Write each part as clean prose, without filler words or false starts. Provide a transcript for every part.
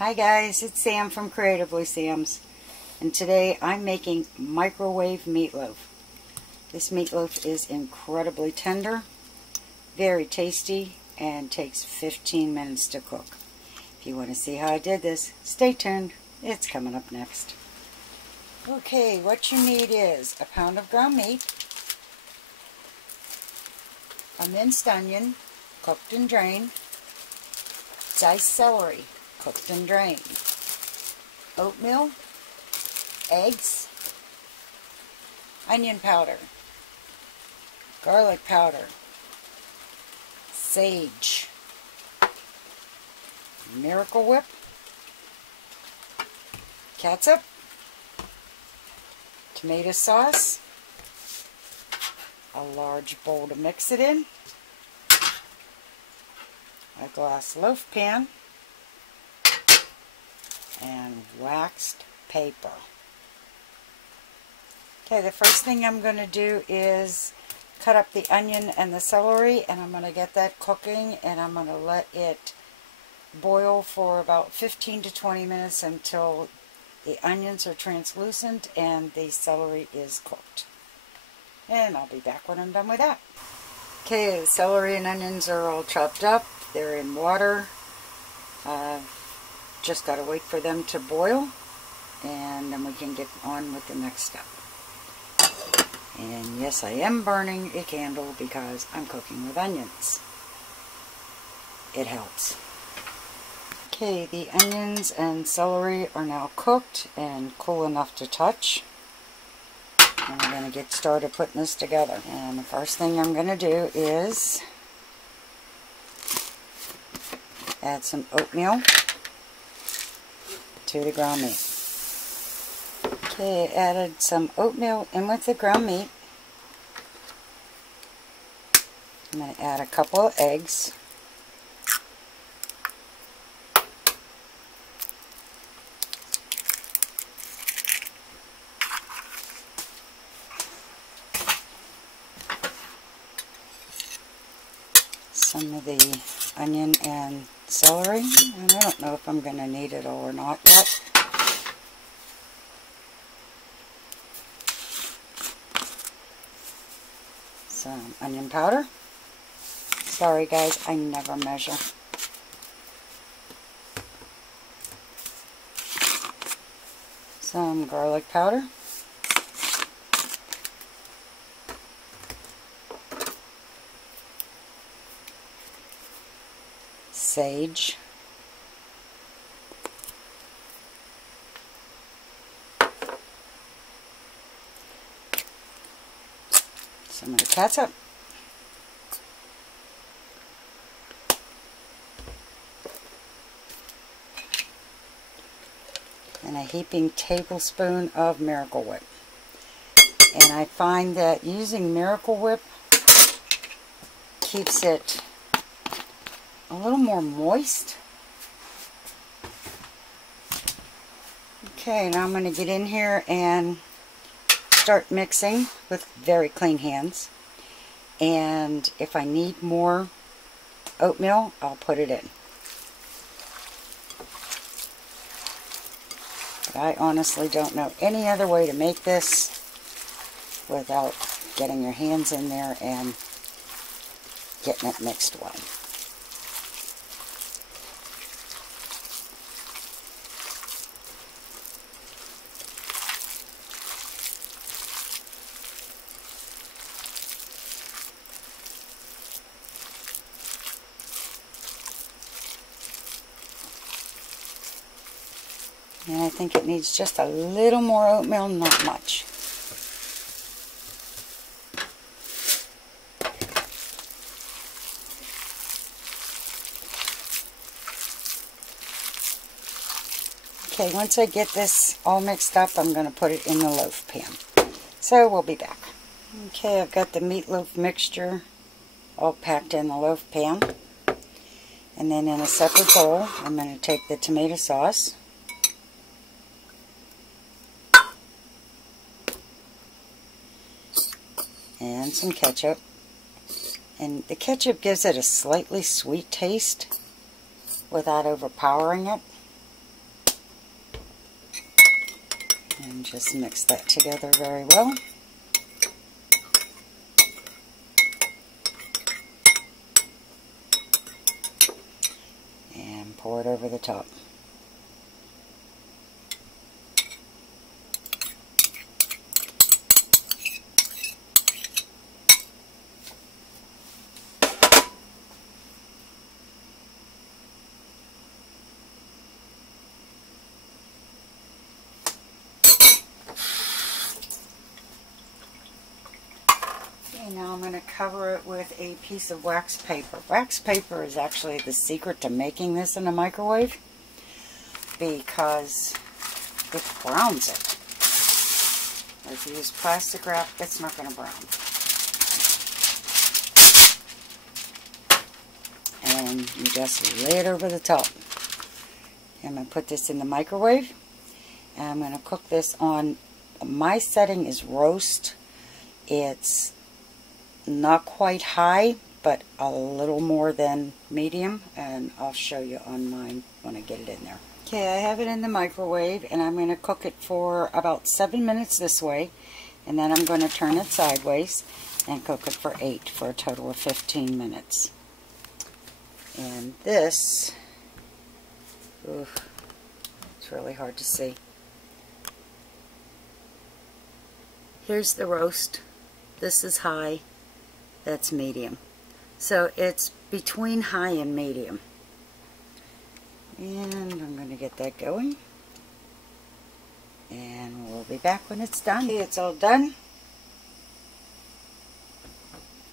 Hi guys, it's Sam from Creatively Sam's, and today I'm making microwave meatloaf. This meatloaf is incredibly tender, very tasty, and takes 15 minutes to cook. If you want to see how I did this, stay tuned. It's coming up next. Okay, what you need is a pound of ground meat, a minced onion, cooked and drained, diced celery, cooked and drained, oatmeal, eggs, onion powder, garlic powder, sage, Miracle Whip, catsup, tomato sauce, a large bowl to mix it in, a glass loaf pan, and waxed paper. Okay, the first thing I'm going to do is cut up the onion and the celery, and I'm going to get that cooking, and I'm going to let it boil for about 15 to 20 minutes until the onions are translucent and the celery is cooked. And I'll be back when I'm done with that. Okay, the celery and onions are all chopped up. They're in water. Just got to wait for them to boil, and then we can get on with the next step. And yes, I am burning a candle because I'm cooking with onions. It helps. Okay, the onions and celery are now cooked and cool enough to touch. And we're going to get started putting this together. And the first thing I'm going to do is add some oatmeal to the ground meat. Okay, added some oatmeal in with the ground meat. I'm going to add a couple of eggs. Some of the onion and celery, and I don't know if I'm going to need it all or not yet. Some onion powder. Sorry guys, I never measure. Some garlic powder. Sage. Some of the catsup. And a heaping tablespoon of Miracle Whip. And I find that using Miracle Whip keeps it a little more moist. Okay, now I'm going to get in here and start mixing with very clean hands. And if I need more oatmeal, I'll put it in. But I honestly don't know any other way to make this without getting your hands in there and getting it mixed well. And I think it needs just a little more oatmeal, not much. Okay, once I get this all mixed up, I'm going to put it in the loaf pan. So we'll be back. Okay, I've got the meatloaf mixture all packed in the loaf pan. And then in a separate bowl, I'm going to take the tomato sauce. And some ketchup. And the ketchup gives it a slightly sweet taste without overpowering it. And just mix that together very well. And pour it over the top. Now I'm going to cover it with a piece of wax paper. Wax paper is actually the secret to making this in a microwave because it browns it. If you use plastic wrap, it's not going to brown. And you just lay it over the top. I'm going to put this in the microwave, and I'm going to cook this on, my setting is roast. It's not quite high, but a little more than medium, and I'll show you on mine when I get it in there. Okay, I have it in the microwave, and I'm going to cook it for about 7 minutes this way, and then I'm going to turn it sideways and cook it for 8 for a total of 15 minutes. And this, it's really hard to see. Here's the roast. This is high. That's medium. So it's between high and medium. And I'm going to get that going. And we'll be back when it's done. Okay, it's all done.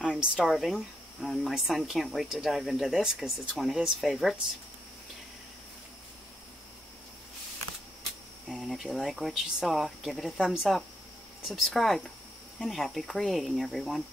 I'm starving. And my son can't wait to dive into this because it's one of his favorites. And if you like what you saw, give it a thumbs up. Subscribe. And happy creating, everyone.